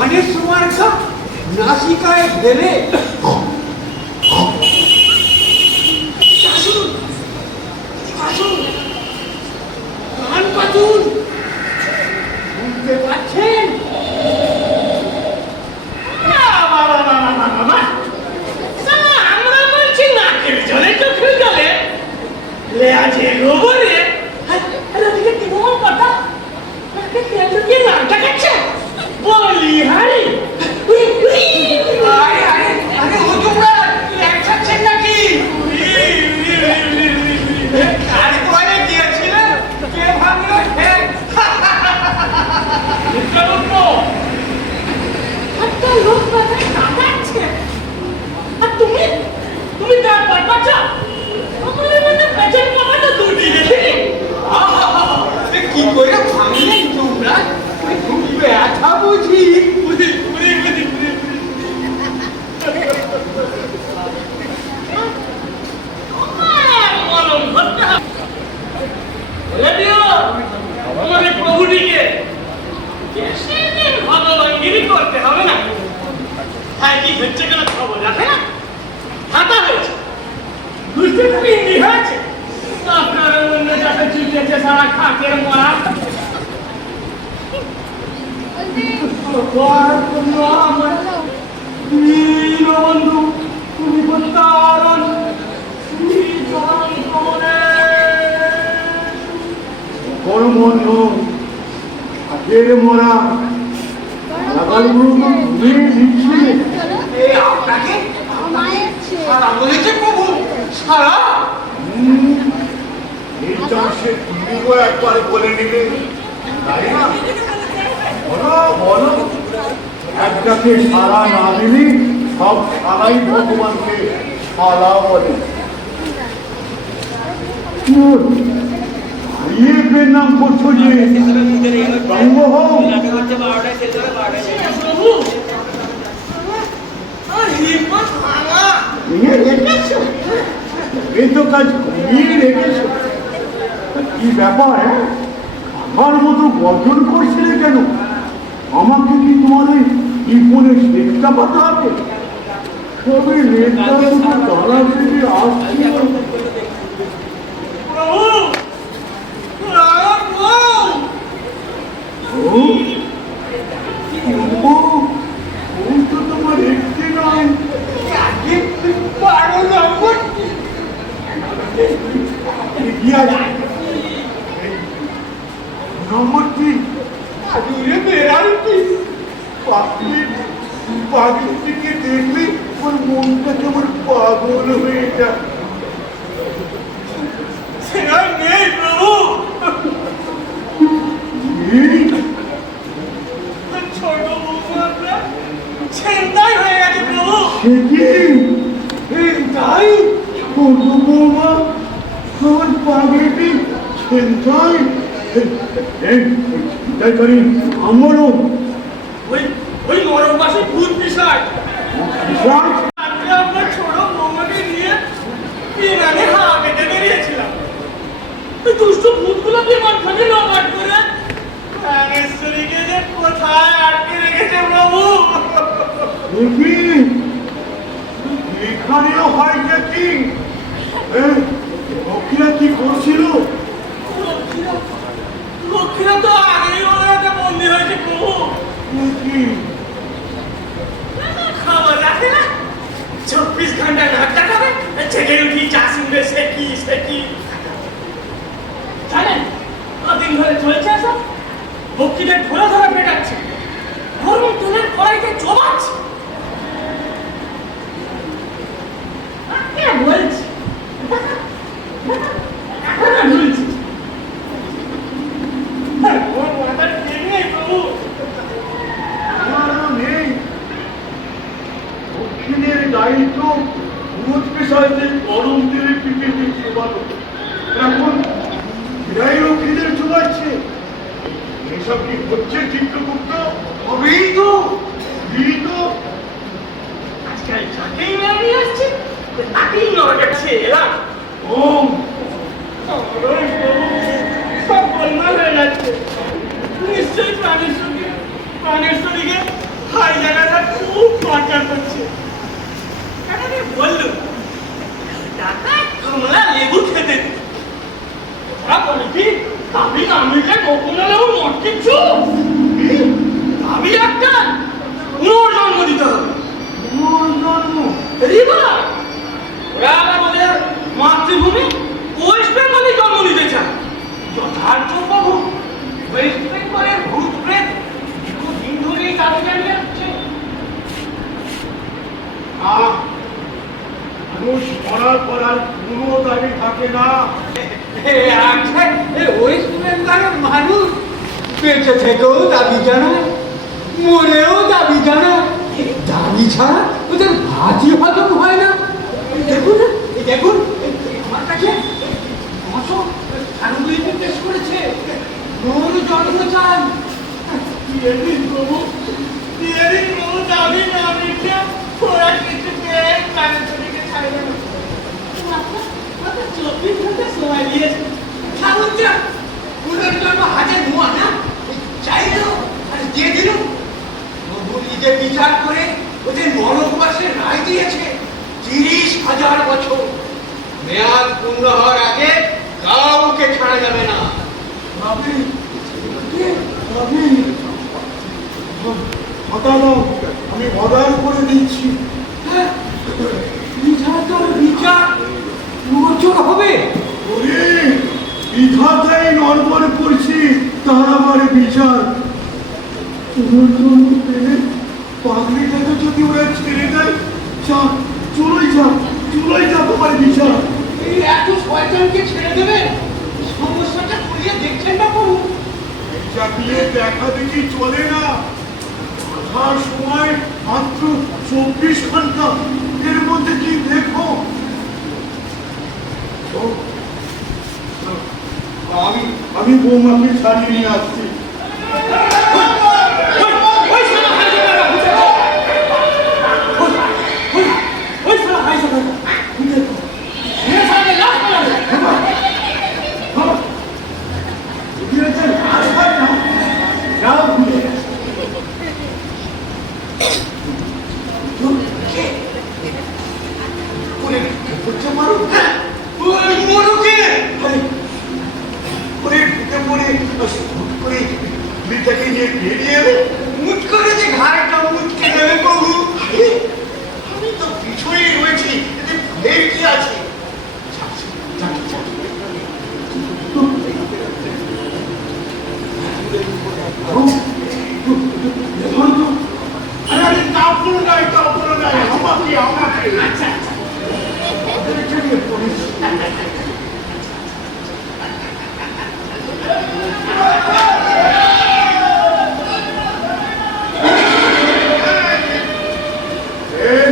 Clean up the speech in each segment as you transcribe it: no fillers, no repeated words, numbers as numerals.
পানের সময় একটা নাসিকায় ঢেলে আসুন আসুন কান পাতুন বুঝতে পারছেন? আমরা বলছি নাকের জলে চোখের জলে লেয়াজে গোবরে দিকে কি বল কথা নাকে তেল ঢুকিয়ে নাকটা কাটছে বলি হারি আরে আরে আরে ও তোমরা একসাথে নাকি? কার ঘরে গিয়েছিলেন? কে ভাঙলো ঠেক? একটা লোক মাথায় কাটাচ্ছে আর তুমি তুমি তার পারপাচ্ছ আমার মনে পেছন পাকাটা দুটি দেখি কি করে ভাঙলেন তোমরা? খুব ব্যথা বুঝি। আমাদের প্রভুটিকে ভগবানগিরি করতে হবে না। হ্যাঁ কি হচ্ছে কেন খবর রাখে না? হাতা হয়েছে বুঝতে পিন্ডি হয়েছে আপনার অন্য যাতে চুটেছে সারা খাকের মরা বন্ধু তুমি প্রত্যারণ কর্মণ্য আগের মরা লাগালগুলো ঘুরে দিচ্ছি। এই আপনাকে সারা বলেছে প্রভু, সারা? এই চাষে তুমিও একবার বলে নিলে তাই না? বলো বলো, একটাকে সারা না দিলে সব সারাই ভগবানকে সারা বলে। হারিয়ে নাম করছো যে সঙ্গ হোক নিয়ে রেখেছো, এই তো কাজ ঘুমিয়ে রেখেছো। কি ব্যাপার? হ্যাঁ, আমার মতো গর্জন করছিলে কেন? আমাকে কি তোমার ওই জীবনে শেখটা পাতা হবে? তবে রেখটা শুধু তারা থেকে আসছিল। তোমার একটি নয়, নম্বরটি পাখির দিকে দেখলে ওর মনটা কেমন পাগল হয়ে যায়। নেই প্রভু ছোট বৌমা ছেন্দাই হয়ে গেছে প্রভু। তাই ছোট বৌমা আমার পাগলিটি ছেন্দাই চিন্তাই করি আমারও ওই ওই মরম পাশে ভূত বিষয় আপনার ছোট বৌমাকে নিয়ে বিমানে হাওয়া কেটে বেরিয়েছিলাম। ওই দুষ্ট ভূতগুলো বিমান থেকে লম্বাট করে রামেশ্বরীকে যে কোথায় আটকে রেখেছে প্রভু। এখানেও হয় নাকি? লক্ষ্মীরা কি করছিল? লক্ষ্মীরা তো আগেই ওরা বন্দী হয়েছে প্রভু। খাওয়া রাখে না 24 ঘন্টা নাটক হবে জেগে উঠি চা শুনবে সে কি জানেন কদিন ধরে চলছে সব ভক্তিদের ধরে ধরে পেটাচ্ছে গরম তেলের কড়াইতে চবাচ্ছে। কে বলছি এখন বলছি ওর মাথার ঠিক নেই প্রভু। নেই দক্ষিণের দায়িত্ব ভূত বিষয়তে গরম তেলে পিঠে চোবানো। এখন এরাই লক্ষ্মীদের চোবাচ্ছে। এসব কি হচ্ছে চিত্রগুপ্ত? হবেই তো, আজকাল যাকেই বেরিয়ে আসছে তাকেই নরকাছে এলাম। সব গোলমাল হয়ে যাচ্ছে। নিশ্চয়ই প্রাণেশ্বরীকে হাই জায়গাটা খুব দরকার করছে। কাকাকে বললো টাকা কমলা লেবু খেতে দিত। ওরা বলে কি আমি আমেরিকা কমলা লেবু মট কিচ্ছু আমি একটা পুনর্জন্ম দিতে হবে। পুনর্জন্ম? এবার ওরা আবার ওদের মাতৃভূমি ওয়েস্ট বেঙ্গলে জন্ম নিতে চায়। যথার্থ প্রভু ওয়েস্ট বেঙ্গলের ভূত প্রেত দীর্ঘদিন ধরেই দাবি জানিয়ে আসছে। মানুষ মরার পর আর কোনো দাবি থাকে না। ওয়েস্ট বেঙ্গলের মানুষ বেঁচে থেকেও দাবি জানায়, মরেও দাবি জানায়। দাবি ছাড়া ওদের ভাতই হজম হয় না। দেখুন না, এই দেখুন আমার কাছে বসো সারুগুলি নির্দেশ করেছে নূর জন্ম চান। প্রভু দাবি না মিটলে ওরা কিছুতে কানেশ্বরীকে ছাড়বে না। মাত্র 24 ঘন্টা সময় দিয়েছে। ছাড়ুন যা, পুনর্জন্ম হাতে নোয়া না, চাইলো আর দিয়ে দিল। প্রভু নিজে বিচার করে ওদের নরকবাসের রায় দিয়েছে 30,000 বছর। মেয়াদ পূর্ণ হওয়ার আগে কাউকে ছাড়া যাবে না। আমি ঘটানো, আমি অর্ডার করে দিচ্ছি। বিচার নজর হবে। ওরে বিধাতাই নড়বড় করছি, তার আবার বিচার। পুনর্জন্ম পেলে পাগলিটাকে যদি ওরা ছেড়ে দেয়, চুলোই যা তোমার বিচার। এই এত শয়তানকে ছেড়ে দেবে? সমস্যাটা খুলিয়ে দেখছেন না প্রভু? চাকলে দেখা দেখি চলে না। আসার সময় মাত্র 24 ঘন্টা, এর মধ্যে কি দেখো। আমি বৌমাকে ছাড়িয়ে নিয়ে আসছি। আমি তো পিছনে রয়েছি, ভুলের কি আছে?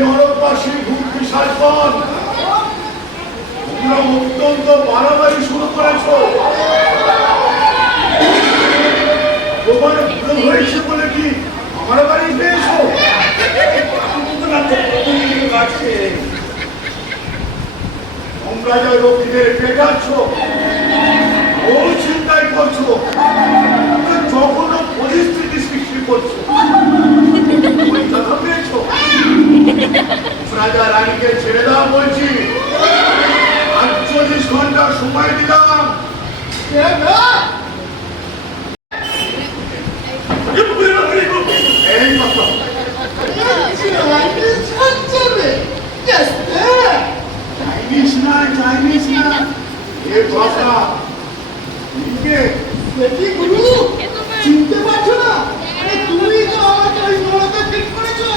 নরকবাসী ভূত বিসর্জন, তোমরা অত্যন্ত বাড়াবাড়ি শুরু করেছ। তোমার ভুল হয়েছে বলে কি আমার বাড়ি পেয়েছ? তোমরা যা রোগীদের পেটাচ্ছ, ও চিন্তায় করছো, যখন পরিস্থিতি সৃষ্টি করছো, পেয়েছ। রাজা রানীকে ছেড়ে দাও বলছি, 48 ঘন্টা সময় দিলাম। এই কথা চাইনিস না এ কথা চিনতে পারছো না? তুমি তো আমাকে ওই নরকে ঠিক করেছো।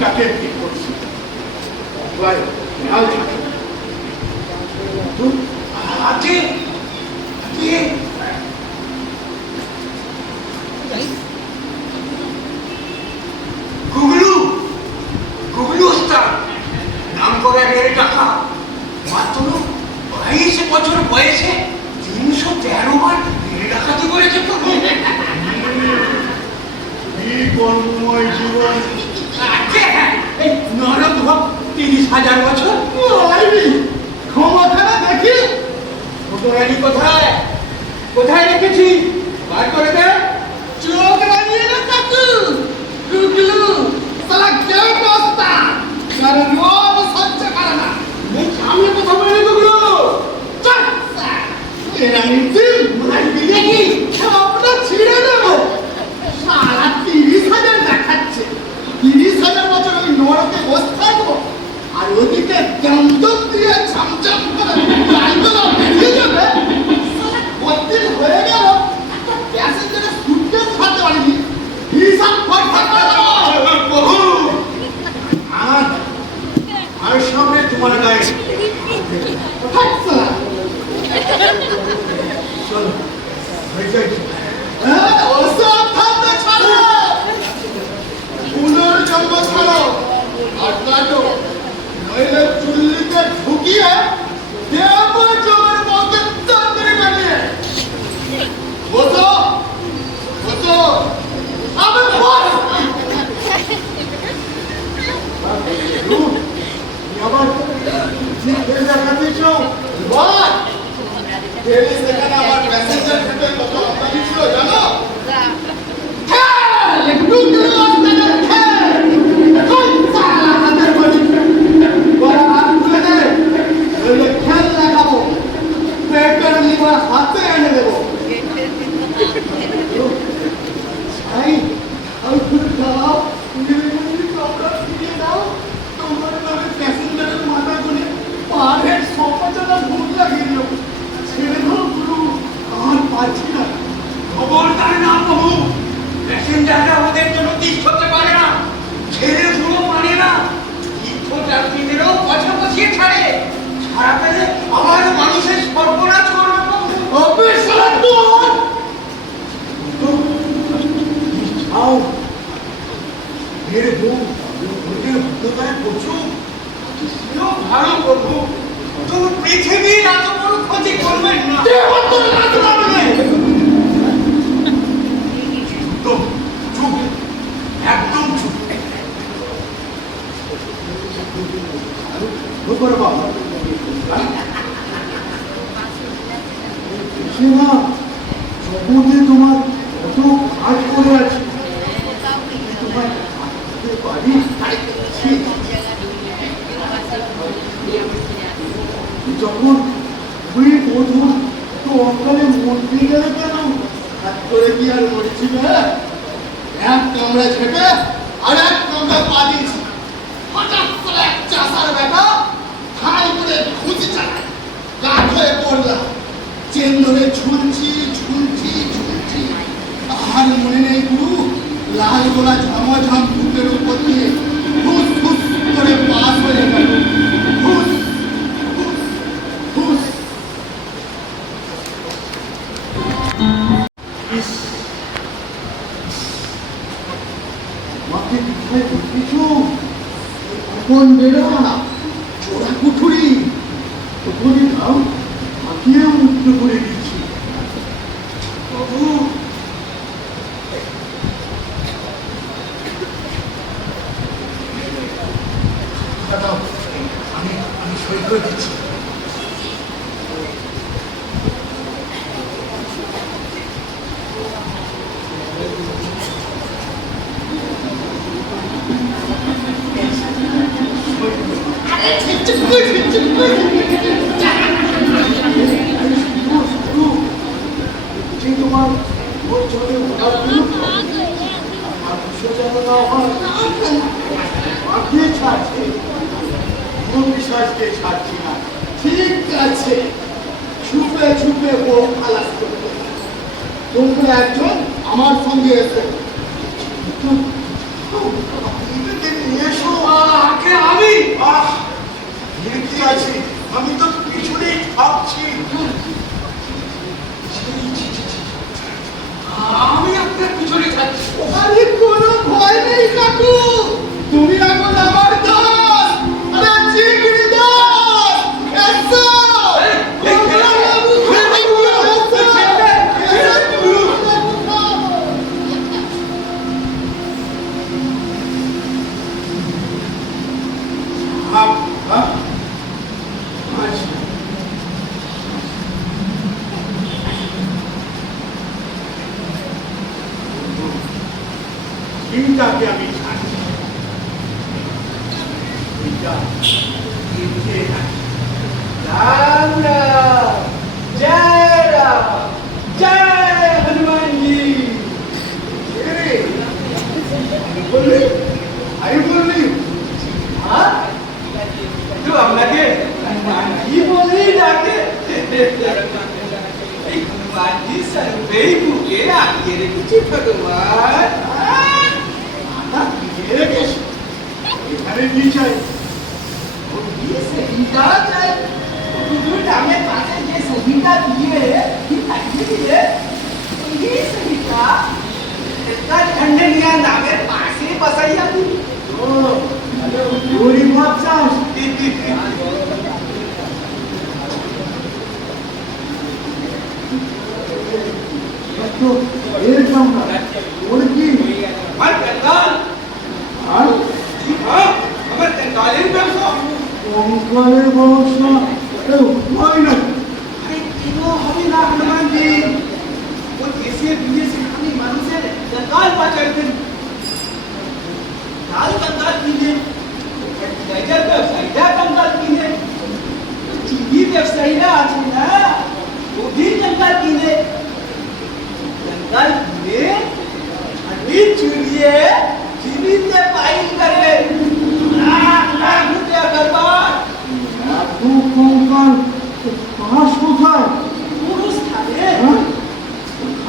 কাকে ঠিক করছি আছে গুগলু ওস্তাদ নাম করা রেল টাকা মাত্র 22 বছর বয়সে 313 বার রেল ডাকাতি করেছে। কি কর্মময় জীবন। নরক ভোগ 30,000 বছর। ক্ষমতাটা দেখি কোথায় রেখেছি? বার করে দে। চোখ কাকু গুগলু সালা কেউ বস্তা আর রোজ সহ্য করে না মুখ সামনে কথা বলে গুলো চল এরা নিতে মারবি নাকি সবটা ছিঁড়ে দেবো সারা 30,000 দেখাচ্ছে 30,000 বছর আমি নরকে বসে থাকবো আর ওদিকে দমদম দিয়ে ছামছাম করে লাইনগুলো বেরিয়ে যাবে কতদিন হয়ে গেল একটা প্যাসেঞ্জারের সুটকেস খাতে পারিনি হিসাব করতে পারো বহু আর সামনে তোমার গায়ে চলো হয়ে যাই ওসব থাকতে ছাড়ো পুনর্জন্ম ছাড়ো আর কাটো নইলে চুল্লিতে ঢুকিয়ে দেবো জমের মধ্যে তন্দুরি বানিয়ে বসো বসো আমি বস আবার দেখাতেছ বস দেরি সেখানে আমার প্যাসেঞ্জার ট্রেনে কত আমদানি ছিল জানো খেল একটু দিল আপনাদের খেল কোন সালা হাতের বলি বড় হাত তুলে দে নইলে খেল লাগাবো পেটের লিভার হাতে এনে দেবো ভাই আমি খুলে দাও তোমরা ফিরিয়ে দাও তোমার নামে প্যাসেঞ্জারের মাথা গুনে পাহাড়ের সপাচালা ভূত লাগিয়ে দিও ছেড়ে দাও গুরু আর পাচ্ছি না খবরদার না বহু প্যাসেঞ্জাররা ওদের জন্য তিষ্ঠ হতে পারে না ছেড়ে পুরো মানে না তীর্থযাত্রীদেরও পথে বসিয়ে ছাড়ে ছাড়া পেলে আবার মানুষের সর্বনাশ করবে বহু অবিশ্বাস তোর যাও মেরে বউ ওদের অন্ধকারে প্রচুর সেও ভালো প্রভু তবু পৃথিবীর এত বড় ক্ষতি করবেন না দেবত্ব রাজ রাখবে একদম চুপ একদম চুপ করে বাবা না জগতে তোমার কত কাজ করে আছে তোমার আসতে পারি যখন ওই বধূ তো অকালে মরতে গেলে কেন হাত করে কি আর মরছি না এক কামড়ে ছেপে আর এক কামড়ে পা দিয়েছি হঠাৎ করে এক চাষার বেটা ঠাই করে খুঁজি চালায় গাছ হয়ে পড়লাম চেন ধরে ঝুলছি ঝুলছি ঝুলছি আর মনে নেই গুরু লাল গোলা ঝামাঝাম বুকের উপর দিয়ে হুস হুস করে পাস হয়ে গেল হুস হুস হুস মাকে কোথায় দেখেছো কোন বেরো না চোরা কুঠুরি ওখানে নাও মাকে মুক্ত করে দিচ্ছি প্রভু দাও আমি সই করে দিচ্ছি আরে ঠিক ঠিক যে তোমার ভোট চলে ওঠার জন্য আর যেন না হয় মাকে ছাড়ছে বিশ্বাসকে ছাড়ছি না ঠিক আছে ছুপে ছুপে বউ খালাস করতে তোমরা একজন আমার সঙ্গে এসো নিয়ে এসো আগে আমি আহ কি আছে আমি তো পিছনেই ভাবছি আমি আপনার পিছনে যাচ্ছি আরে কোনো ভয় নেই কাকু তুমি এখন আমার দাস আরে চিংড়ি দাস এসো ভাই বললি হ্যাঁ তো আপনাকে কি বলেই ডাকে এই বাজি সর্বেই বুকে আগিয়ে রেখেছি ভগবান রেখেছ এখানে কি চাই ये सहीटा चाहे तो हमें पासे ये सहीटा दिए कि ताकि दिए ये सहीटा इसका झंडे लिया नामे पासे बसाइया तू ও ওরে বাচ্চাস তো এরকম না ওর কি और कंगाल আর जी हां हमें कंगालेर व्यवसाय কঙ্কালের ব্যবস্থা হয় না अरे क्यों हमें ना हनुमान जी वो कैसे दुनिया से हमें मालूम से कंगाल पाचड़ते काल कंगाल कीने लेजर व्यवसायीला कंगाल कीने टीवी व्यवसायीला আছে না ওদের कंगाल कीने कंगाल कीने हड्डी चुरिए जीवित पाइल करे लाख लाख रुपया बर्बाद এত কঙ্কাল পাস কোথায় पुरुष थाने হ্যাঁ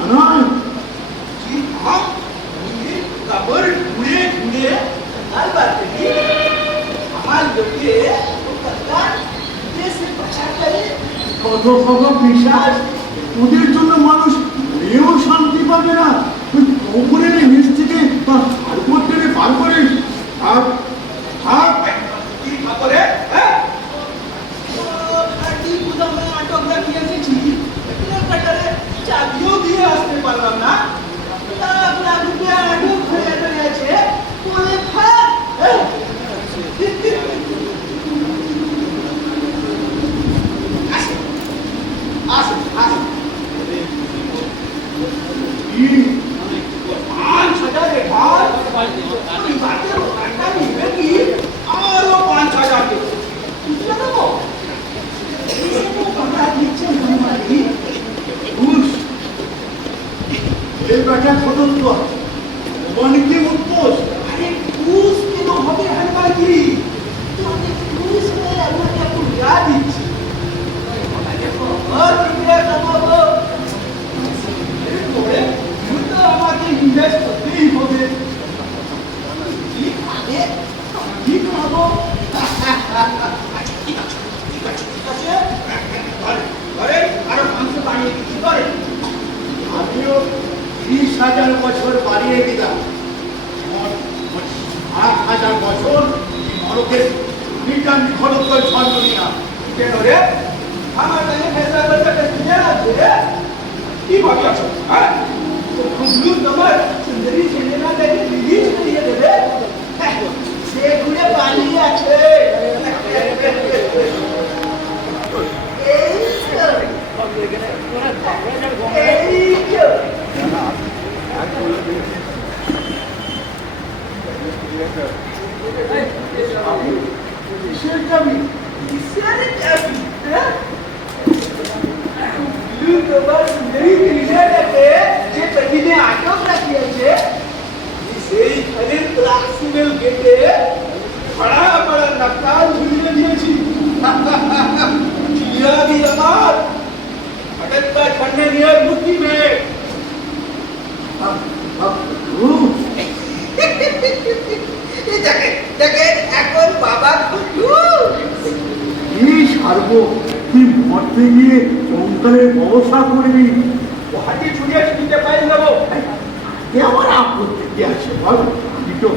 আনাই जी हाँ ये कबर ढूंढे ढूंढे कंगाल बात की हमारे लोग के कंगाल ये से बचा करे কত কত বিশ্বাস ওদের জন্য মানুষ এও শান্তি পাবে না ওই কবরের নিচ থেকে বা ঝাড়পট টেনে পার করে আর আর की खबर है हैं? हड्डी गुदाम में ऑटोग्राफ किया से छी इतने कटरे चाबियों दिए আসতে পারলাম না লাখ লাখ রুপিয়া আডু হয়ে গেছে বলে ফাট আসে আসে কি 5,000 के बाद कोई बातें करता नहीं है कि और वो 5,000 के चलो वो ये तो बड़ा नीचे हमारी ঘুষ এই বেটা স্বতন্ত্র বাণিজ্যিক উৎপোষ अरे घूस किलो হবে हनुमान जी तो ये घूस में আমাকে একটু याद দিচ্ছি দেখো আর কিরে কামাবো এরপরে তো আমাকে ইনভেস্ট করতেই হবে কি আগে কি খাবো ঠিক আছে আরে আরো 500 বাড়িয়ে দিচ্ছি করে আমিও 20,000 বছর বাড়িয়ে দিলাম 8,000 বছর নরকের বিজ্ঞান খরচ করে ছন্দ নিলাম কেন রে আমার কাছে ফেসলা করতে তুই আছে কি ভাবি আছো হ্যাঁ তো খুবলু তোমার সুন্দরী ছেলে না দেখে রিলিজ করিয়ে দেবে সে ঘুরে পালিয়ে আছে এই তো কিসের চাবি কিসের চাবি হ্যাঁ খুবলু তোমার সুন্দরী ছেলেটাকে যে পেটিনে আটক রাখিয়েছে সেই খালির ক্লাসিক্যাল গেটে বড়া বড়া নকশা ঝুলিয়ে দিয়েছি চিয়া भी আমার अटकता ठंडे नियर मुट्ठी में দেখেন এখন বাবা খুঁজু কি সারব তুই মরতে গিয়ে কঙ্কালের ব্যবস্থা করবি হাতি ছুড়িয়ে ছুটিতে পাই যাবো এ আমার আপত্তি কি আছে বল আমি তো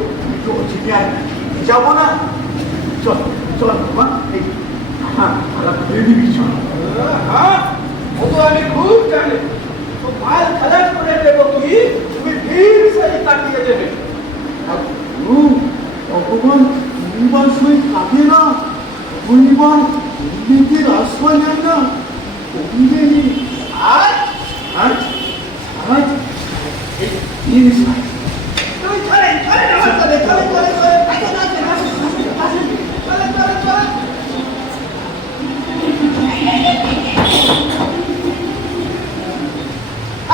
চিনি আর যাবো না চল চল বাবা এই হ্যাঁ ফেলে দিবি চল হ্যাঁ ও তো আমি খুব জানি তো মাল খালাস করে দেবো কি তুমি ঠিক সেই কাটিয়ে দেবে ভগবান পরিবার সহিত কাটে না পরিবার নিজেদের আশ্রয় নেয় না কবিদেরই আর আজ আজ এই তিন সাল তুমি চলেন চলেন আমার সাথে চলেন চলেন চলেন আসেন আসেন আসেন আসেন চলেন চলেন চলেন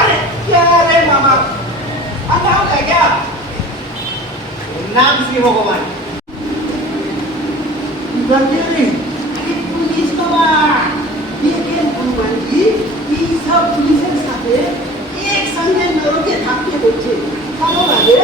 अरे क्या रे मामा नाम है क्या नाम सी ভগবান। পুলিশ বাবা দেখেন হনুমান জি, এই সব পুলিশের সাথে একসঙ্গে নরকে থাকতে হচ্ছে, ভালো লাগে?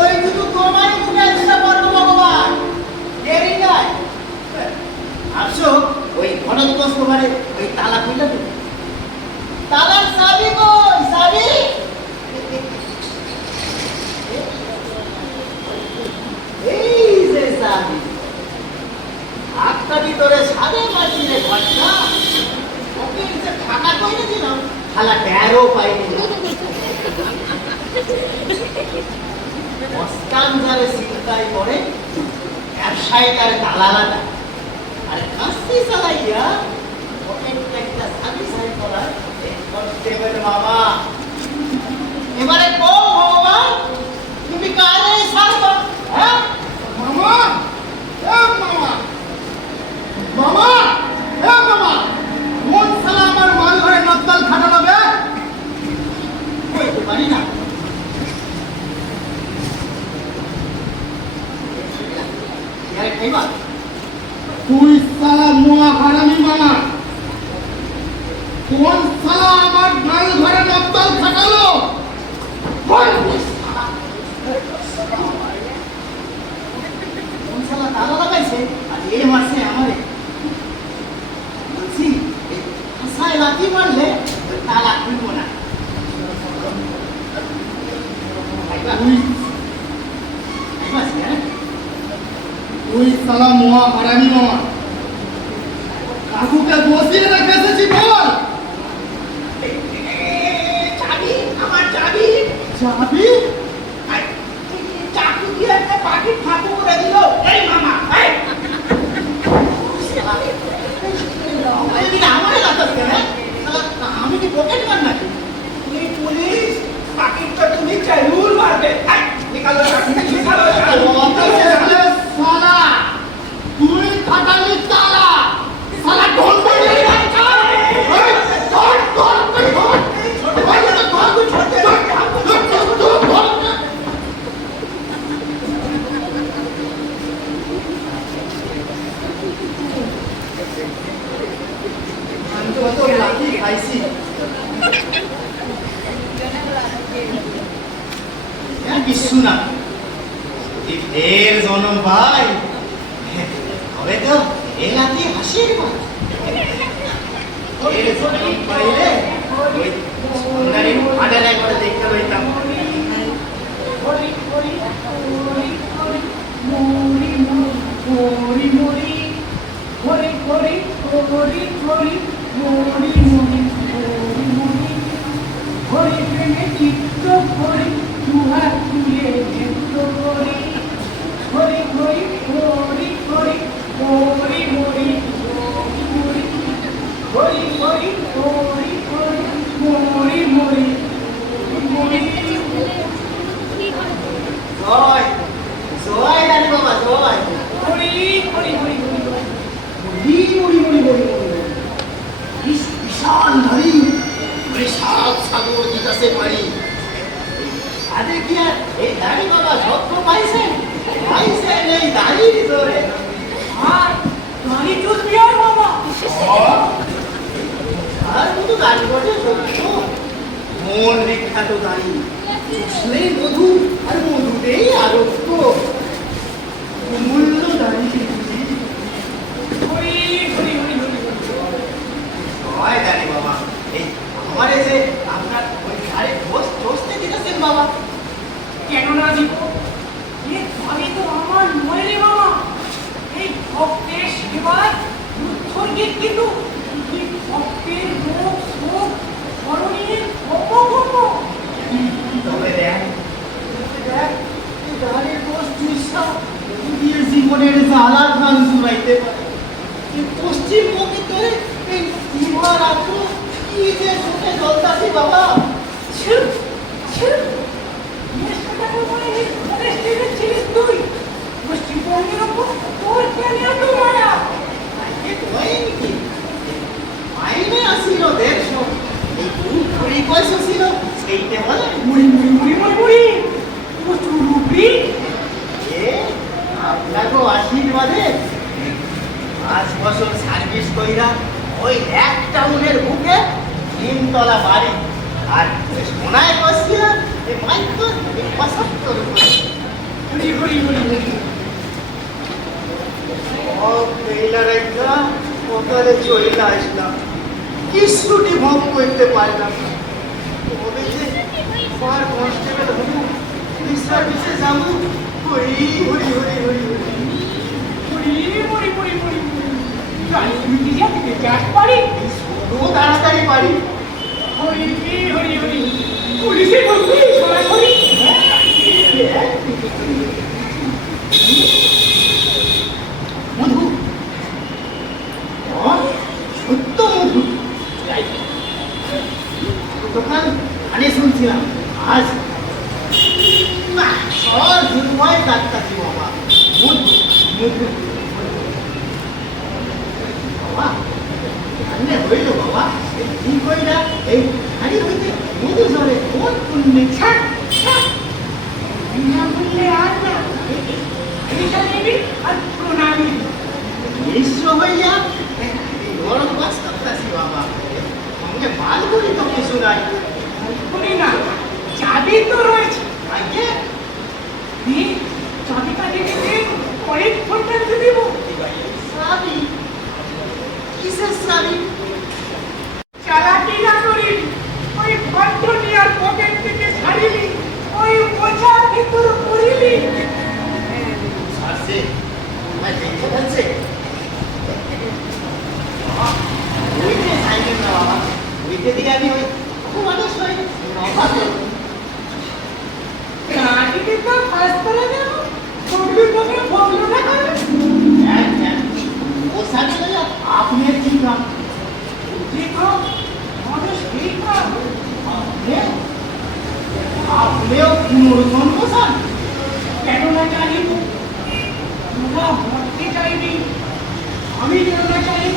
ওই শুধু তোমারই মুখে আসতে পারবো ভগবান, দেরি নাই। আসো ওই ঘনত্বস তোমারে ওই তালা খুলে দেবো। তালার চাবি কই? চাবি এই যে চাবি, আটটা ভিতরে সাড়ে মাসি রে ঘরটা, ওকে যে খানা কইলে দিলাম, খালা ট্যারও পাইনি। অস্তান যারে চিন্তায় করে, ব্যবসায়ী তার দালালাটা, আর কাস্তি চালাইয়া ওকে একটা সাবি সাই করার করতে পারে বাবা। এবারে কো বাবা, তুমি কারে সারবা? হ্যাঁ মামা, এ মামা, মামা, এ মামা, কোন শালা আমার মাল ঘরে নদ্দাল খাটানো বে? বলতে পারি না। ইয়ারে খাইবা? তুই শালা মুয়া হারামি মামা, কোন শালা আমার মাল ঘরে নদ্দাল খাটালো? কোন শালা তালা লাগাইছে আর এ মারছে আমারে? বলছি এই হাসায় লাথি মারলে ওই তালা খুলবো না। খাইবা? তুই খাইবা হ্যাঁ? তুই শালা মুয়া হারামি মামা, কাকুকে বসিয়ে রেখে এসেছি বল। চাবি, আমার চাবি। চাবি? চাকু দিয়ে একটা পাখির ফাঁকু করে দিল। এই মামা, এই! আমারে লাগাস কেন? আমি কি পকেট মার নাকি? তুমি পুলিশ, পাখিটা তুমি চাইরুল মারবে। এই, নিকালো চাকু, নিকালো চাকু। শালা তুই খাটালি তালা, শালা ঢোল বাজিয়ে খাইছি বিশ্বু না ফের জনম ভাই, হবে তো এলাতে হাসির ভাই। ফের জনম পাইলে ওই সুন্দরী আডার একবার দেখতে পাইতাম। চিত্ত করি দুহাত তুলে নৃত্য করি, হরি হরি হরি হরি হরি হরি হরি হরি হরি হরি হরি হরি হরি জয় জয় রানী বাবা জয়। হরি হরি হরি হরি বিশাল নারী, বিশাল সাগর দিতাছে পারি। আরে কি আর এই দাড়ি বাবা সত্য পাইছেন? পাইছেন এই দাড়ির জোরে। আর গাড়ি চলবি আর বাবা আর শুধু দাড়ি বটে সত্য, মন বিখ্যাত দাড়ি, চুষলেই মধু আর মধুতেই আরক্ত, অমূল্য দাড়ি। হরি হরি হরি হরি হয় দাড়ি বাবা, এই আমারে যে আপনার ওই ঘাড়ে বসতে দিতেছেন বাবা। কেন না দিব? এ গাড়ি তো আমার নয় রে বাবা, এই ভক্তের সেবায় উৎসর্গিত, কিন্তু এই ভক্তের মুখ মুখ স্মরণীয় অপগম। তবে দেখ এই দাড়ির দোষ দিয়ে জীবনের জ্বালা ভাঙ জুড়াইতে পারে। এই পশ্চিমবঙ্গে তোরে এই মহারাত্র কি যে শুনে আগুনে জ্বলতাছি বাবা। ছুপ ছুপ নেশাটা করে ফরেস্টের ছিলিস তুই পশ্চিমবঙ্গের ওপর তোর কেন এত মায়া আজকে কয়েন কি মাইনে আসিল 150, এই কুড়ি পয়সা ছিল সেইটা বলে মুড়ি মুড়ি মুড়ি মুড়ি মুড়ি প্রচুর রুপি এ আপনাকে আশীর্বাদে 5 বছর সার্ভিস কইরা ওই এক টাউনের বুকে 3 তলা বাড়ি আর সোনায় বসছিলাম এই মাইক তো 75 মুড়ি মুড়ি মুড়ি মুড়ি ও পেইলা রাইকা ওখানে চলে আসলাম কিছুটি ভোগ করতে পারলাম না তবে যে ফার কনস্টেবল হবো সার্ভিসে যাবো হরি হরি হরি হরি হরি মুড়ি মুড়ি মুড়ি মুড়ি জানি তুমি কি জানতে চাস পারি ও তাড়াতাড়ি পারি হরি হরি হরি পুলিশে বলবি সরাসরি মধু সত্য মধু দোকান আনে শুনছিলাম আজ সব দুর্ময় কাটতাছি বাবা মধু মধু বাবা আনে হইল বাবা কি কইরা এই হাড়ি হইতে মধু ধরে কোন পুণ্যে ছাড় ছাড় বিনা মূল্যে আর না এটা নেবি আর প্রণামী মিশ্র হইয়া গরম বাস করতাছি বাবা সঙ্গে মাল করি তো কিছু নাই করি না চাবি তো রয়েছে আগে দি চাবিটা দিবি কয়েক ঘন্টা দিব সাবি কিসের সাবি চালাকি না করি ওই ঘন্ট নিয়ে পকেট থেকে ছাড়িলি ওই বোঝার ভিতর করিলি সাসে मैं দেখতে পাচ্ছি ওইতে সাইকেল না বাবা ওইতে দিয়ে আমি ওই খুব মানুষ হই নফা করব কাটিতে তো ফাস করে দেব সবগুলো তোকে বললো না করে ও সাইকেল আপনি কি কাম দেখো মানুষ ঠিক না আপনিও পুনর্জন বসান কেন না জানিব তোমরা মরতে চাইবি আমি কেন না চাইব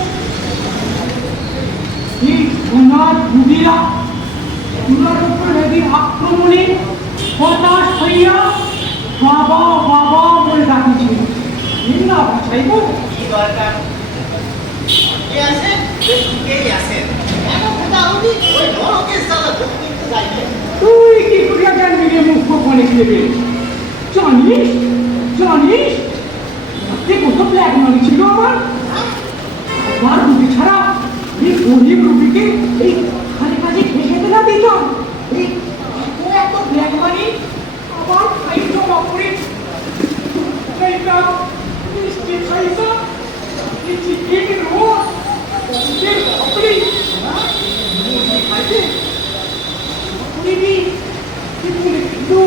এই সোনার বুদিরা সোনার উপর নদীর আক্রমণে হতাশ হইয়া বাবা বাবা বলে ডাকিছিল নিন্দা বাঁচাইব কি দরকার কে আছে কে আছে এমন কথা উনি ওই নরকের জ্বালা ভোগ করতে চাইবে তুই কি করিয়া জানবি রে মুখ কোনে দেবে জানিস জানিস যে কত ব্ল্যাক মানি ছিল আমার রুটি ছাড়া এই গরিব রুটিকে এই খালি কাজে খেতে না দিতাম এই এত ব্ল্যাক মানি আবার খাই জমা করে এইটা মিষ্টি খাইছা এই চিকেন রোল চিকেন পাপড়ি মুরগি খাইতে দিবি কিন্তু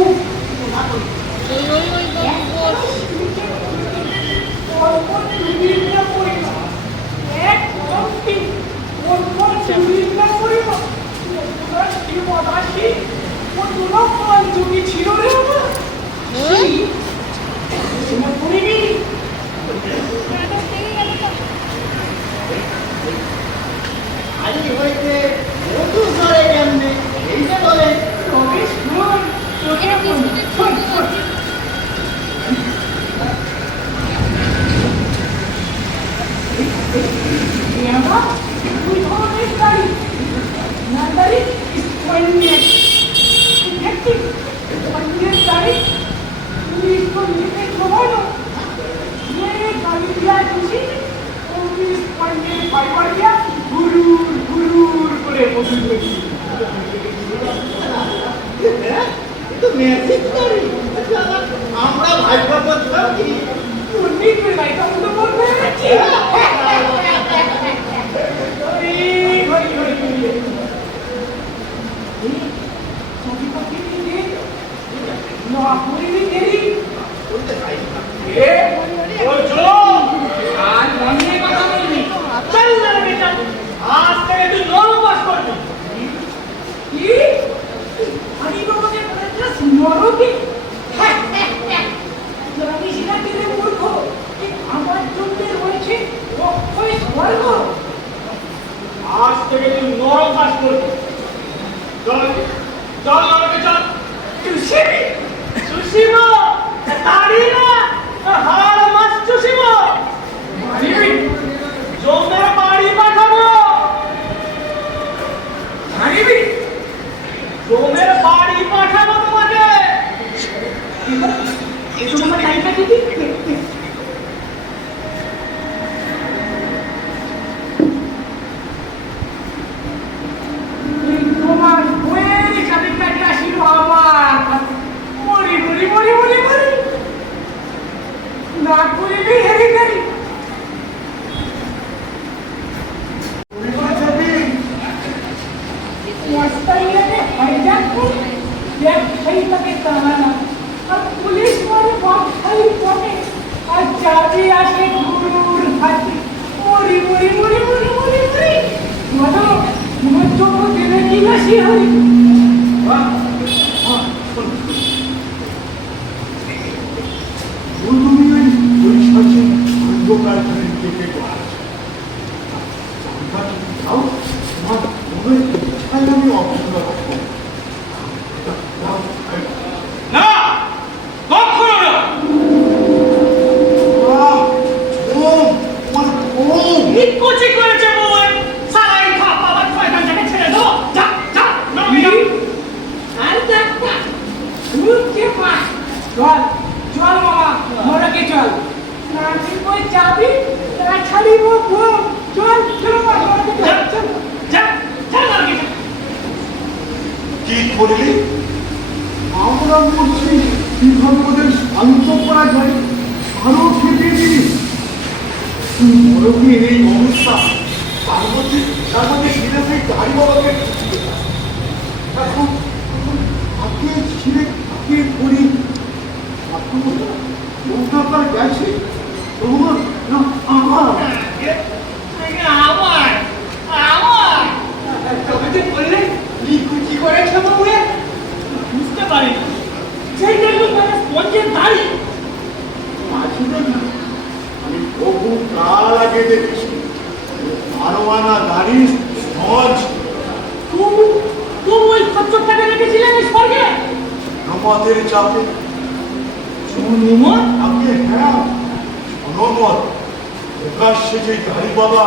ছিল রে আজ হইতে মধু ধরে কেমনে এই যে বলে তবে শোন তোকে শোন শোন Eva, we always study. Nandari is 1 year. Detective, 1 year study. We is for living tomorrow. ये गाली दिया तुझे, और इस 1 year बाइबल दिया, गुरूर करे बोल रही। তো ম্যাজিক করি আমরা ভাইবা বলতাম কি उन्हीं पे लाइट ऑन तो बोल रहे हैं कि করবো। চল চল নরকে চল। চুষিবি? চুষিব তাড়ি না, হাড় মাছ চুষিব। মারিবি? জমের বাড়ি পাঠাবো। মারিবি? জমের বাড়ি পাঠাবো তোমাকে। এই তো তোমার টাইমটা দিবি? তোমার বইয়ের চাবিকাঠি আসিল আমার। মরি মরি মরি মরি মরি না করিবি হেরি হেরি। রাস্তায় হাইজ্যাক করে ব্যবসায়ীটাকে তাড়ানো আর পুলিশ মানে ব্যবসায়ী বটে আর চাবি আসে গুরুর হাতে। মরি মরি মরি মরি মরি মরি বলো তোমার জন্য দিলে কি বেশি হয়? তুমি ওই সাথে অন্ধকার ঘরের দিকে যাও, তোমার মনের ইচ্ছায় আমি অবস্থা রাখবো। না, কখনো না। নিকুচি করেছে বউয়ের সারাই খাপ আবার শয়তানটাকে ছেড়ে দাও। যা যা নরকে যা। আর দেখা মুখে মা চল চল মামা নরকে চল। না দিব যাবি না ছাড়িব বউ। চল চল মামা নরকে চল চল। যা যা নরকে যা। কি করলি? আমরা বলছি কিভাবে ওদের শান্ত করা যায়, আরো খেতে দিই। নরকের এই অবস্থা, তার মধ্যে ছিঁড়ে সেই গাড়ি বাবাকে এখন আগে ছিঁড়ে আগে করি। এখন ওটা তার গেছে তোমার না আমার। আমার আমার তোকে যে বললে নিকুচি করেছে বউয়ে বুঝতে পারি না। সেই জন্য তারা স্পঞ্জের দাড়ি। আসলে না, আমি বহু কাল আগে দেখেছি আরোয়ানা গাড়ি সহজ তুমি ওই খচ্চরটাকে রেখেছিলেন এই স্বর্গে। আমাদের চাপে জনমত আগে হ্যাঁ জনমত প্রকাশ্যে যে গাড়ি বাবা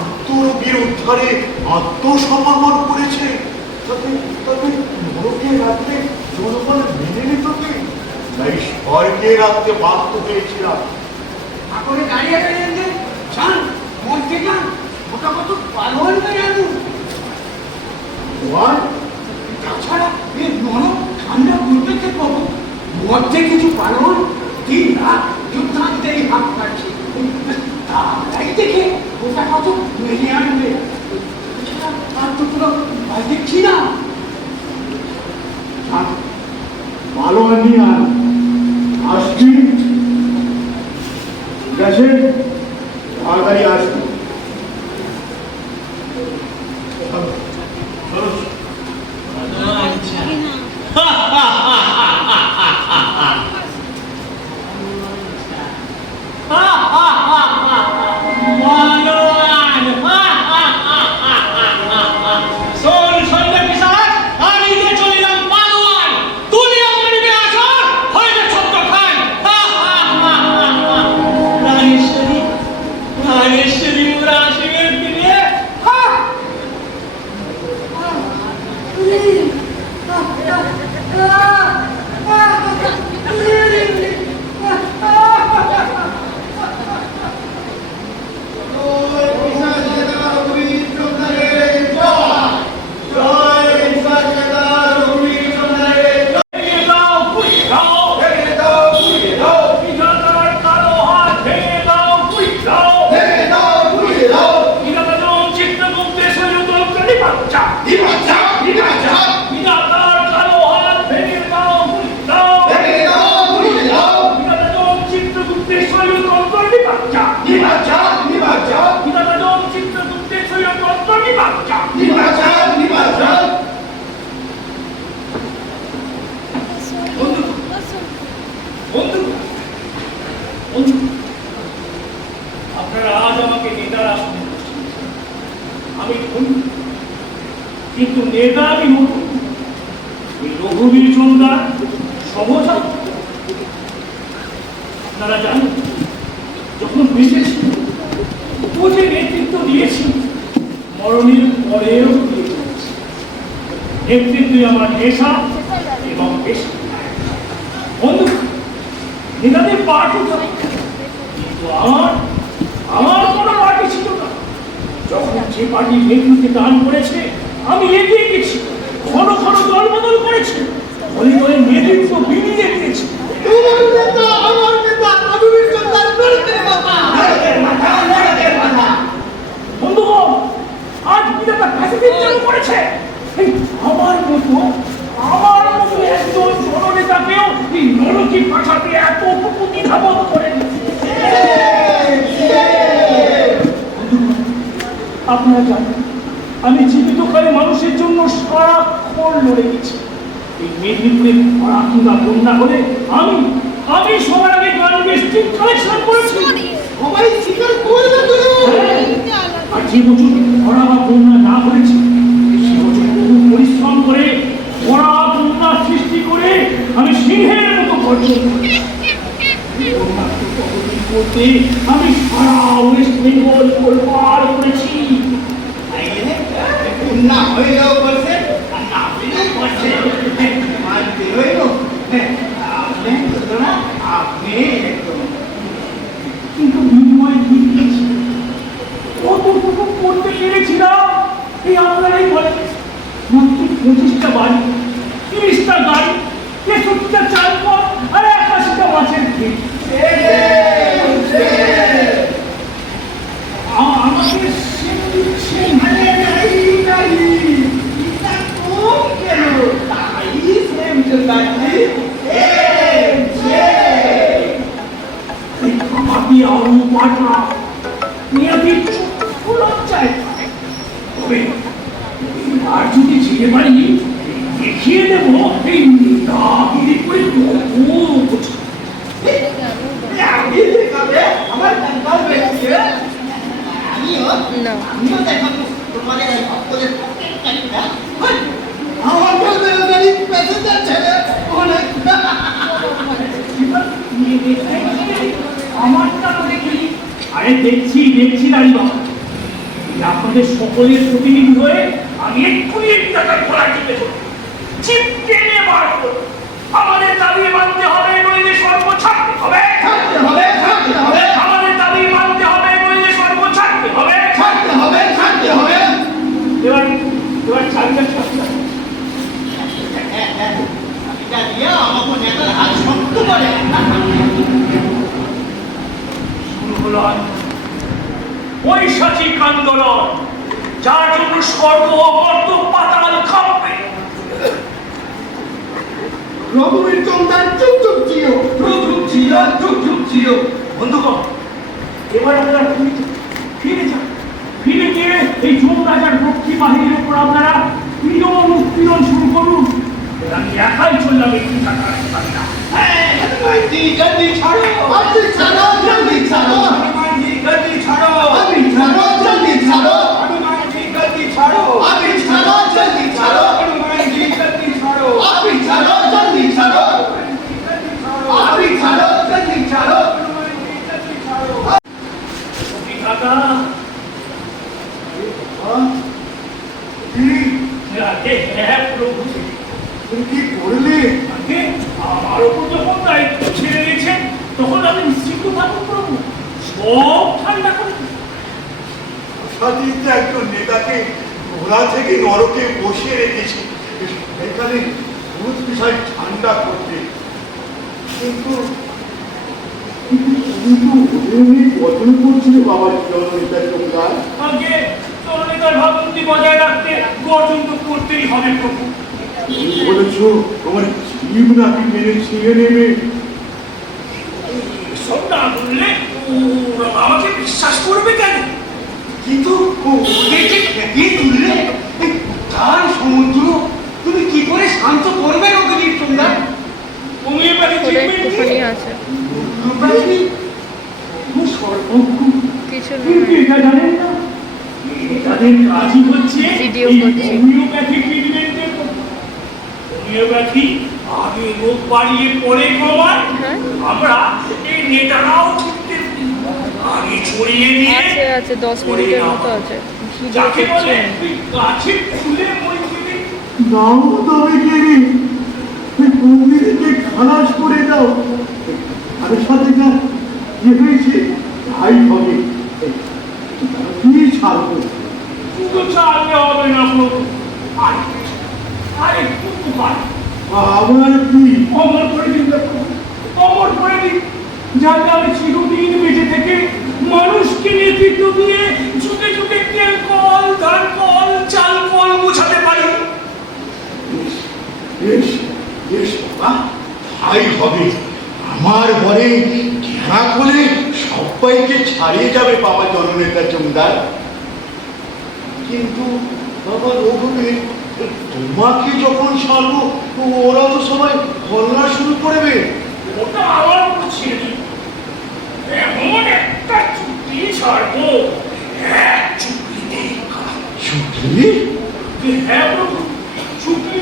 আত্মরোগীর উদ্ধারে আত্মসমর্পণ করেছে, তাতে তাতে নরকে রাখতে জনগণ মেনে নিত কি? তাই স্বর্গে রাখতে বাধ্য হয়েছিলাম। ঠাকুরে দাঁড়িয়ে গেলেন যে যান মন্ত্রী যান ওটা কত পালন হয়ে জানু। আর তাছাড়া এই নরম ঠান্ডা গুলবেতে পাবো মধ্যে কিছু পালন দিন রাত যুদ্ধান্তেই হাত কাটছে। তাই দেখে ওটা কত মেনে আনবে। আর তো পুরো ভয় দেখছি না। ভালো আনি আর আসবি গেছে তাড়াতাড়ি আসবি। রানী কিন্তু নেতা আমি নতুন। এই রঘুবীর চন্দ্র সহজা আপনারা জানেন, যখন বেঁচেছি ও যে নেতৃত্ব দিয়েছি, মরণের পরেও দিয়ে চলেছি। নেতৃত্বে আমার নেশা এবং পেশা। বন্ধু, নেতাদের পার্টি থাকে, কিন্তু আমার কোনো পার্টি ছিল না। যখন যে পার্টি নেতৃত্বে দান করেছে, আমি এগিয়ে গেছি, ঘন ঘন দল বদল করেছি, দলে দলে নেতৃত্ব বিলিয়ে দিয়েছি। বন্ধুগণ, আজ বিধাতা ফ্যাসিবাদ চালু করেছে। এই আমার মতো একজন জননেতাকেও এই নরকি ভাষাতে এতটুকু দ্বিধাবোধ করেন। আপনারা জানেন, আমি জীবিতকালে মানুষের জন্য সারাক্ষণ লড়ে গেছি। এই মেদিনীপুরে খরা কিংবা বন্যা হলে আমি সবার আগে গান স্ট্রিট কালেকশন করেছি। সবাই স্বীকার করবে তো। আর যে বছর খরা বা বন্যা না হয়েছে, সে বছর বহু পরিশ্রম করে খরা বন্যা সৃষ্টি করে আমি সিংহের মতো গর্জন করি। করতে আমি সারা ওয়েস্ট বেঙ্গল পার করেছি। না হইলেও বলছে, আর না হইলেও বলছে। মানতে হইল আপনি কিন্তু বিনিময় কি দিয়েছি, কতটুকু করতে পেরেছিলাম এই আপনারাই বলেন। মাত্র 25টা বাড়ি, 30টা গাড়ি, 63টা চাল কল আর 81টা মাছের খেত। আমাকে আলু পাঠা মেয়েদের লজ্জায় তবে আর যদি ছেড়ে বাড়ি দেখিয়ে দেব এই নেতাগিরি করে আমার দরকার হয়েছে। আমিও দেখাবো তোমাদের এই ভক্তদের পক্ষের কাহিনীটা। আমার বলবে গাড়ি প্যাসেঞ্জার ছেড়ে অনেক আমারটা দেখি। আরে দেখছি দাঁড়িয়ে বাবা, আপনাদের সকলের প্রতিনিধি হয়ে আমি এক্ষুনি এই টাকায় খোলা টিপে চিপ টেনে বার করব। আমাদের দাবি মানতে হবে, নইলে সর্ব ছাড়তে হবে। আমাদের দাবি মানতে হবে, নইলে সর্ব ছাড়তে হবে। এবার ছাড়তে এটা দিয়ে আমাকে নেতার হাত শক্ত করে শুরু হলো বৈশাচিক আন্দোলন, যার জন্য স্বর্গ অবর্ত পাতাল কাঁপবে। রঘুবীর চন্দ্র চুপ চিও। বন্ধুগণ, এবার আপনারা ফিরে গিয়ে এই যমরাজার রক্ষী বাহিনীর উপর আপনারা পীড়ন উৎপীড়ন শুরু করুন। আমি একাই চললাম একটু টাকা না। গদি ছাড়ো জলদি ছাড়ো হনুমানজি গদি ছাড়ো জলদি ছাড়ো হনুমানজি গদি ছাড়ো জলদি ছাড়ো কাকা প্রভু কি করলে? আমার উপর যখন দায়িত্ব ছেড়ে দিয়েছেন, তখন আমি নিশ্চিন্ত থাকুন প্রভু, সব ঠান্ডা করে সাথীতে একজন নেতাকে ঘোড়া থেকে নরকে বসিয়ে রেখেছি এখানে ভূত বিষয় ঠান্ডা করতে। কিন্তু বদল করছিল বাবা জননেতার তোমরা। আগে জননেতার ভাবমূর্তি বজায় রাখতে গর্জন তো করতেই হবে প্রভু। তুমি বলেছ তোমার জীব নাকি মেরে ছিঁড়ে নেবে। এসব না বললে ওরা আমাকে বিশ্বাস করবে কেন? কিন্তু ওদেরকে খেপিয়ে তুললে তার সমুদ্র তুমি কি করে শান্ত করবে রঘুবীর চন্দ্র? তুমি এবারে একটুখানি আছে কিছু এটা জানেন না, তাদের কাজই হচ্ছে ভিডিও এই করছি। হোমিওপ্যাথি হোমিওপ্যাথি আগে রোগ বাড়িয়ে পরে কমায়, আমরা এই নেতারাও কিন্তু আগে ছড়িয়ে দিয়ে আছে আছে 10 মিনিটের মতো আছে ভিডিও যাকে বলে করছি তুই গাছে ফুলে মই দিবি। নাও তবে কেরি কুমিরকে খালাস করে দাও। আর সাথে যা কি হয়েছে তাই হবে। কি ছাড়বো? শুধু চাইলে হবে না প্রভু, আরে একটু পার আবার কি? অমর করে দিন দেখো, অমর করে দিন, যাতে আমি চিরদিন বেঁচে থেকে মানুষকে নেতৃত্ব দিয়ে যুগে যুগে তেল কল, ধান কল, চাল কল বোঝাতে পারি। বেশ বেশ বাবা, তাই হবে। আমার ঘরে ঘেরা করে সবাইকে ছাড়িয়ে যাবে বাবা জননেতা জমিদার। কিন্তু বাবা রঘুবীর, তোমাকে যখন ছাড়বো ওরা তো সবাই হল্লা শুরু করবে। ওটা আমার উপর ছেড়ে দিন। এমন একটা চুক্তি ছাড়বো, এক চুক্তিতেই কাজ। চুক্তি? হ্যাঁ প্রভু, চুক্তি।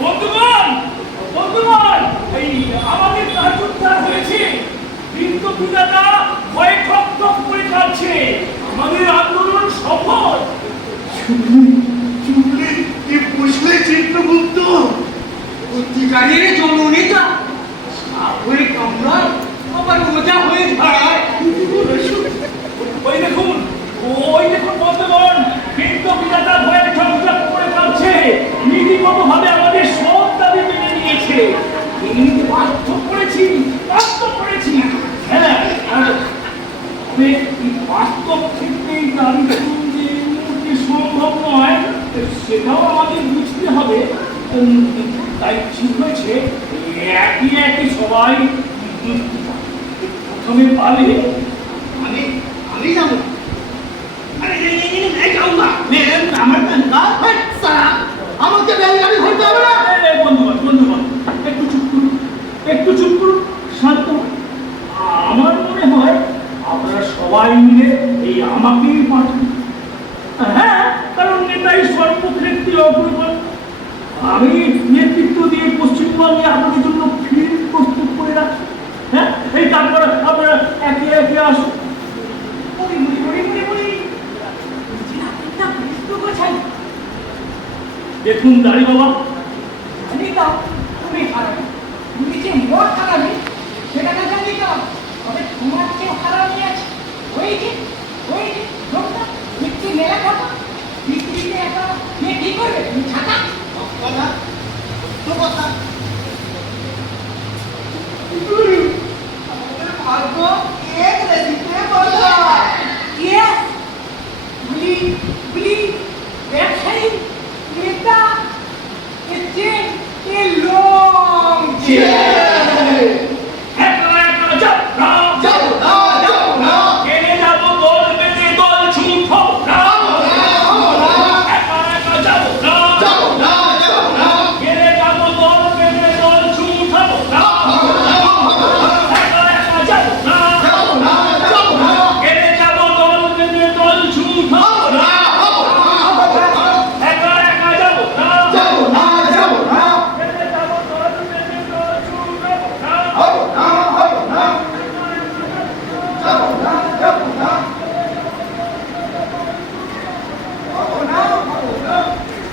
বন্ধুগণ, বন্ধুগণ, এই আমাদের কাজ উদ্ধার হয়েছে, কিন্তু পিতাটা ভয়ে ঠক ঠক করে কাঁদছে। আমাদের আন্দোলন সফল। চুক্তি চুক্তি কি বুঝলে চিত্রগুপ্ত? সত্যিকারের জননেতা সাপে কামড়ায় আবার মজা হয়ে দাঁড়ায়। ওই দেখুন, ওই দেখুন বন্ধুগণ, কিন্তু পিতাটা ভয়ে ঠক ঠক করে কাঁদছে। নীতিগতভাবে আমাদের সব দাবি মেনে নিয়েছে। কিন্তু বাধ্য করেছি, বাধ্য করেছি। হ্যাঁ, আর তবে এই বাস্তব ক্ষেত্রে এই দাবি পূরণ যে এই মুহূর্তে সম্ভব নয়, সেটাও আমাদের বুঝতে হবে। তাই ঠিক হয়েছে, একই একই সবাই প্রথমে পাবে। আমি আমি যাবো। আরে এই যাও না, আমার না সারা আমাকে বেলগাড়ি হতে হবে না। বন্ধুগণ, বন্ধুগণ, একটু চুপ করুন, একটু চুপ করুন, শান্ত হন। আমার মনে হয় আপনারা সবাই মিলে এই আমাকেই পাঠান। হ্যাঁ, কারণ নেতাই সর্বক্ষেত্রে অগ্রগণ। আমি নেতৃত্ব দিয়ে পশ্চিমবঙ্গে আপনাদের জন্য ফিল্ড প্রস্তুত করে রাখি। হ্যাঁ, এই তারপরে আপনারা একে একে আসুন। মুড়ি মুড়ি মুড়ি মুড়ি মুড়ি বুঝি আপনারটা বুঝতে বোঝাই। দেখুন দাঁড়ি বাবা, জানি তো তুমি হারাবে, তুমি যে মোট হারাবে সেটা না জানি তো, তবে তোমার কেউ হারানি আছে। ওই যে লোকটা মিষ্টি মেলা খাবো, মিষ্টিতে একটা মেয়ে কি করবে? তুমি ছাতা কথা তো কথা ভাগ্য এক রেসিপি বললা। ইয়েস, গুলি গুলি ব্যবসায়ী নেতা এতে এ লং একা একা যাও না, যাও না যাও না কেনে যাবো দল বেঁধে দল ছুটো না, একা একা যাও না, যাও না যাও না কেনে যাবো দল বেঁধে দল ছুটো না, একা একা যাও না, যাও না যাও না কেনে যাবো দল বেঁধে দল ছুটো না, একা একা যাও না, যাও না যাও না কেনে যাবো দল বেঁধে দল ছুটো না। হব না হব না যাও না যাও না হব না হব না।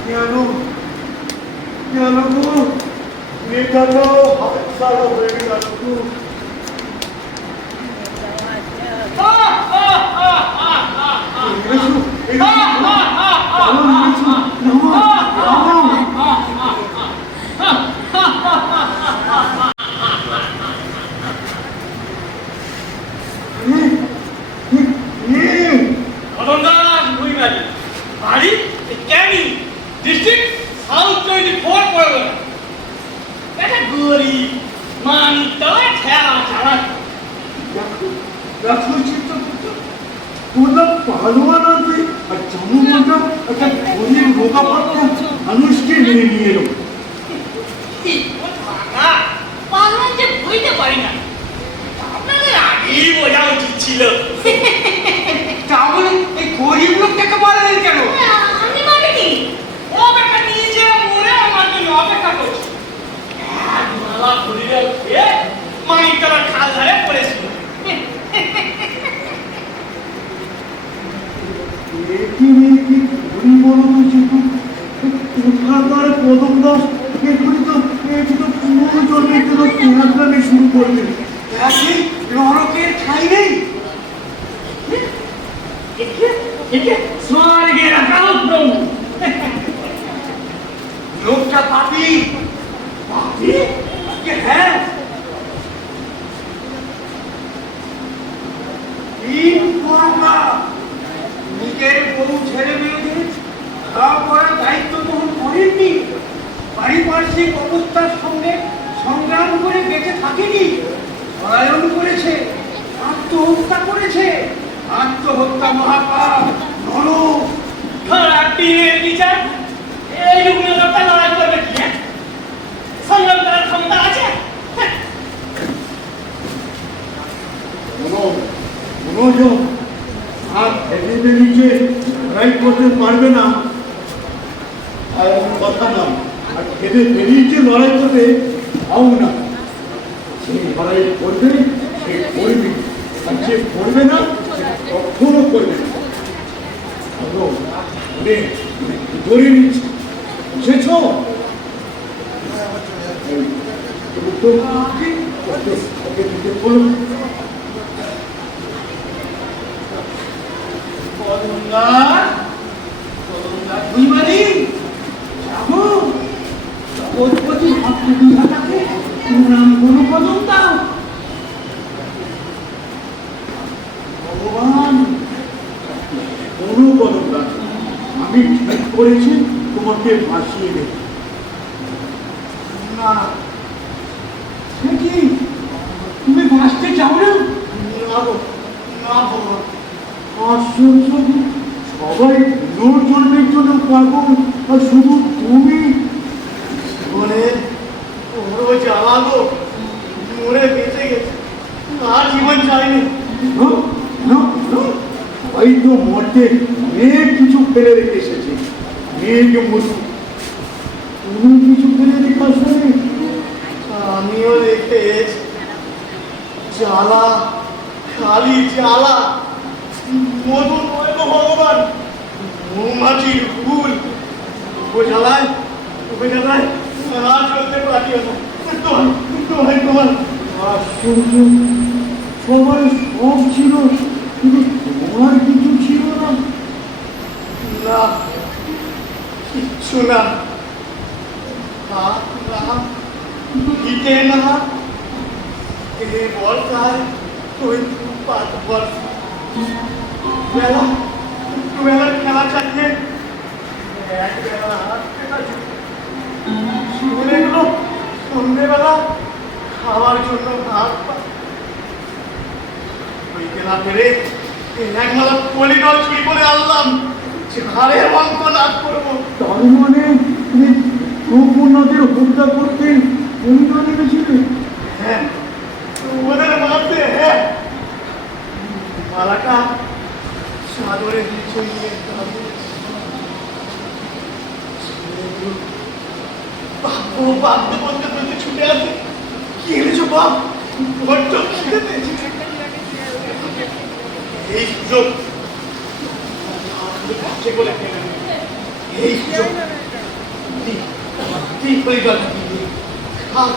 কেন কেন গো? নেতাটা হাত ছাড়া হয়ে গেল গো। এসো, এসো। চলো, এসো। নামো, নামো। মদনদাস ভুইবাড়ি, বাড়ি ক্যানি, ডিস্ট্রিক্ট সাউথ 24 পরগনা। একটা গরিব মানিকটা ঠেলা চালা। দেখো চিত্রগুপ্ত, তোমরা পালোয়ান আনবে আর জনগণটা একটা গরিব রোগা পাতলা মানুষকে মেনে নিয়ে এলো। কি কথা, পালন যে বইতে পারি না, আপনাদের আগেই বোঝা উচিত ছিল। তাহলে এই গরিব লোকটাকে বলেন কেন? আমি মানিনি, ও বেটা নিজে মরে আমাকে সরকার কদম দাস এগুলি তো পুরো জন্মের জন্য পেঁয়াজলামে শুরু করলেন। দেখি নরকের ঠাই নেই। একে স্বর্গের আকাশ লোকটা পাপি। পাপি? হ্যাঁ, নিজের বউ ছেলে মেয়েদের খাওয়া পড়ার দায়িত্ব গ্রহণ করেননি, পারিপার্শ্বিক অবস্থার সঙ্গে সংগ্রাম করে বেঁচে থাকেনি, পলায়ন করেছে, আত্মহত্যা করেছে। আত্মহত্যা মহাপাপ, নরক। খারাপ দিনের বিচার এই রুগ্নতা লড়াই করবে কি? সংগ্রাম করার ক্ষমতা আছে? মনোযোগ আর ভেবে বেরিয়ে লড়াই করতে পারবে না আর কথা না, আর ভেবে বেরিয়ে লড়াই করবে তাও না। সে লড়াই করবে, সে করবে, আর যে করবে না সে কখনো করবে না। ধরে নিচ্ছি, বুঝেছ? ওকে দিতে বলো। ভগবান কোনো কদম না, আমি ঠিক করেছি তোমাকে ভাসিয়ে দেব। না, সে কি তুমি বাঁচতে চাও না? আশ্চর্য, সবাই পুনর জন্মের জন্য পাগল, আর শুধু তুমি জীবনে বড় জ্বালালো, মরে বেঁচে গেছে, আর জীবন চাইনি। হয়তো মরতে অনেক কিছু ফেলে রেখে এসেছে, মেয়েকে মরু, তুমি কিছু ফেলে রেখে আসবে। আমিও রেখে এসেছি জ্বালা, খালি জ্বালা। মধু নয় গো ভগবান, মৌমাছির ফুল। জ্বালায় আর চলতে পারিও না। তোমার আশ্চর্য, সবাই সব ছিল কিন্তু তোমার কিছু ছিল না। না, কিচ্ছু না। হাত না, দিতে না, এ বর্ষায় ওই পাত বর্ষা বেলা খেলা চালিয়ে এক বেলা হাত শুনে গেল, সন্ধ্যেবেলা খাওয়ার জন্য ভাত পায়। ওই খেলা ফেরে একমালা পলিডল চুরি করে আনলাম, ঘরে অঙ্ক লাভ করবো। তার মানে তুমি গোপনাথের হত্যা করতে ভূমিকা নেমেছিলে? হ্যাঁ, ওদের মারতে। হ্যাঁ, মালাটা সাদরে ছড়িয়ে বাধ্য করতে করতে ছুটে আসে। কি এনেছো বাপ? বড্ড খিদে পেয়েছে। এই সুযোগ কাছে বলে ফেলে, এই সুযোগ ঠিক হয়ে গেল। খাক,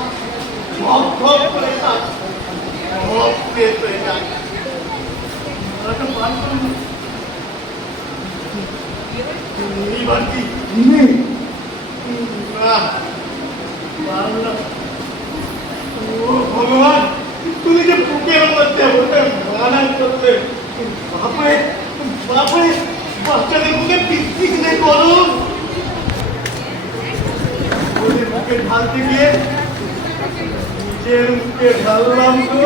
ঢপ ঢপ করে খাক, ঢপ পেট হয়ে যাক। মালাটা বার করুন। এই বাড়তি তুমি না, পারলাম। ও ভগবান, তুমি যে বুকের মধ্যে ওটা মানা করলে, বাপরে বাচ্চাদের বুকে পিকনিক করুন। ওদের বুকে ঢালতে গিয়ে নিজের মুখে ঢাললাম তো।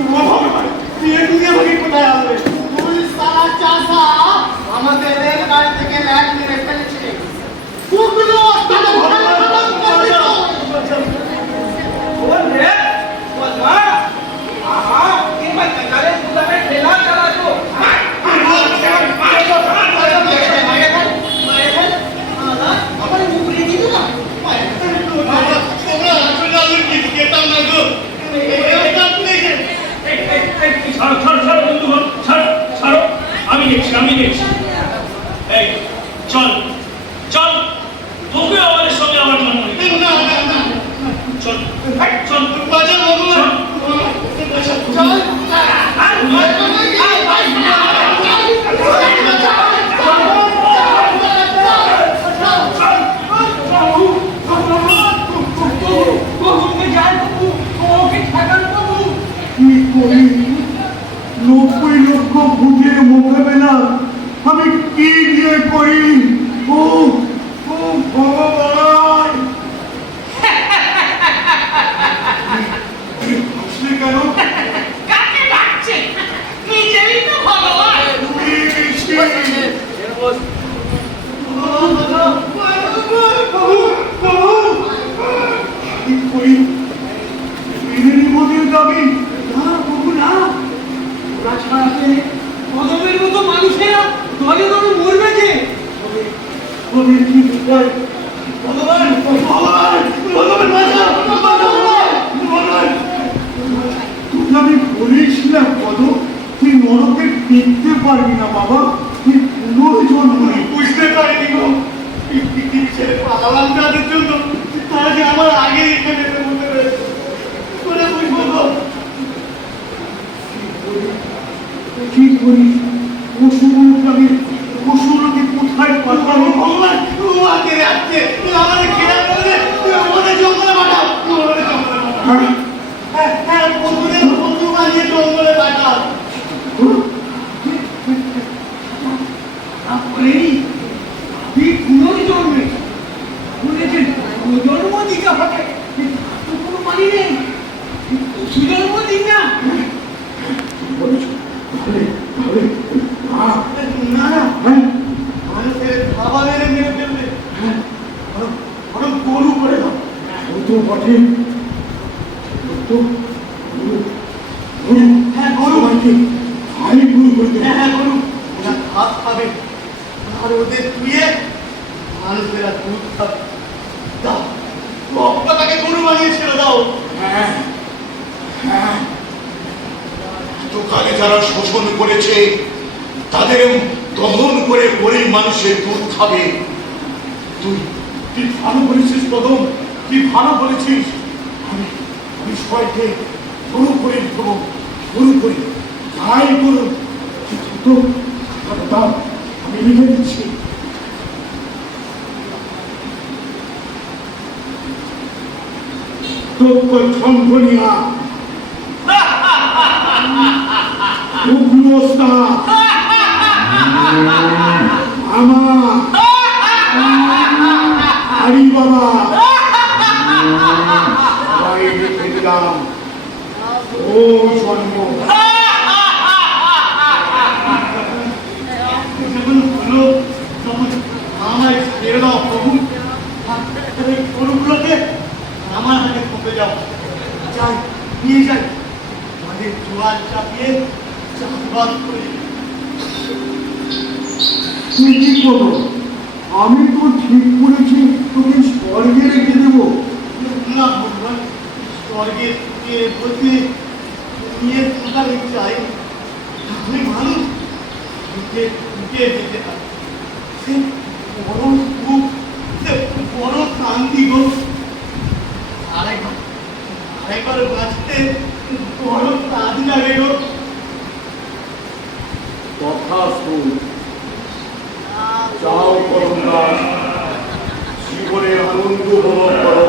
ভগবান, তুমি আমাকে কোথায় আসবে? তুই সারা চাষা আমাদের রেলগাড়ি থেকে ল্যাগ মেরে ফেলেছে। কুকুরগুলো তাদের ঘরে খতম করে দিল। আমার মুখ রেখে দিল না। তোমরা আসলে আমি কি খেতাম না গো। ছাড়ো বন্ধুগণ, ছাড়ো। আমি দেখছি এই চল চল তোকে আমাদের সঙ্গে আমার জন্ম না না না চল চল বাজার ভগবান চল ওকে যাই বাবু, ওকে ঠেকান বাবু। কি করি 90 লক্ষ ভূতের মোকাবেলা আমি কি দিয়ে করি? ও ও ভগবান! হাসলে কেন? কাকে ডাকছে নিজেই তো ভগবান ডুবিয়ে গেছি। কি করি? মেনে বোধের দাবি না বাবু না, ওরা ছাড়াতে কদমের মতো মানুষেরা দলে দলে মরবে যে। তবে কি উপায়? ভগবান ভগবান ভগবান বাঁচাও ভগবান তুই আমি বলেছিলাম কত তুই নরকে টিকতে পারবি না বাবা, তুই পুনর্জন্ম নিবি। বুঝতে পারিনি গো পৃথিবী ছেড়ে পালালাম তাদের জন্য তারা যে আমার আগে এখানে মনে রয়েছে করে বুঝবো গো কি করি? পশুগুলোকে পশুগুলোকে কোথায় পাঠাবো? ভগবান মাকে রাখছে আমাদের ঘেরা করলে আমাদের জঙ্গলে পাঠাও আমাদের জঙ্গলে পাঠাও হ্যাঁ বন্ধুদের বন্ধু বানিয়ে জঙ্গলে পাঠাও তারপরেই আপনি পুনর্জন্মে বলেছেন জন্ম দিতে হবে, তো কোনো মানে নেই, জন্ম দিন না। না না হ্যাঁ মানুষের খাওয়া মেরে মেরে ফেলবে বরং গরু করে দাও ও তো বটে, ও তো গরু, গরু, হ্যাঁ, গরু। সবাইকে খাই গরু করে দেবে। হ্যাঁ গরু ওরা ঘাস খাবে আর ওদের ধুয়ে মানুষেরা দুধ খাবে দাও তাকে গরু বানিয়ে ছেড়ে দাও এতকালে যারা শোষণ করেছে তাদের দহন করে গরিব মানুষের দুধ খাবে। তুই তুই ভালো বলেছিস কদম, তুই ভালো বলেছিস। আমি আমি সবাইকে গরু করে দেবো, গরু করে গাই গরু। তো দাও আমি লিখে দিচ্ছি। তো ছন্দনিয়া উগ্রস্তা আমার হারি বাবা সবাই লিখে দিলাম ও জন্ম। যখন হলো তখন আমায় ছেড়ে দাও প্রভু এই গরুগুলোকে আমার হাতে থপে যাও যাই নিয়ে যাই আমাদের জোয়ার চাপিয়ে চাষবাদ করে তুই কি করো? আমি তো ঠিক করেছি তোকে স্বর্গে রেখে দেবো। না ভগবান স্বর্গের বলতে নিয়ে থাকা চাই আমি মানুষ ঢুকে ঢুকে যেতে পারি সে বড় সুখ সে বড় শান্তি গো আরেকবার বাঁচতে বড় কাজ লাগে গো কথা শুন, যাও করুন দাস, জীবনের আনন্দ উপভোগ করো।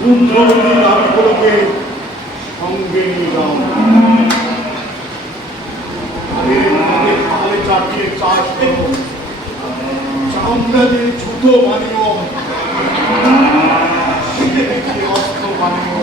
পুত্রবতী নারীগুলোকে সঙ্গে নিয়ে যাও। তাদের মধ্যে খালে চাপিয়ে চাষ করো, চামড়াদের জুতো বানিও, অস্ত্র বানিও।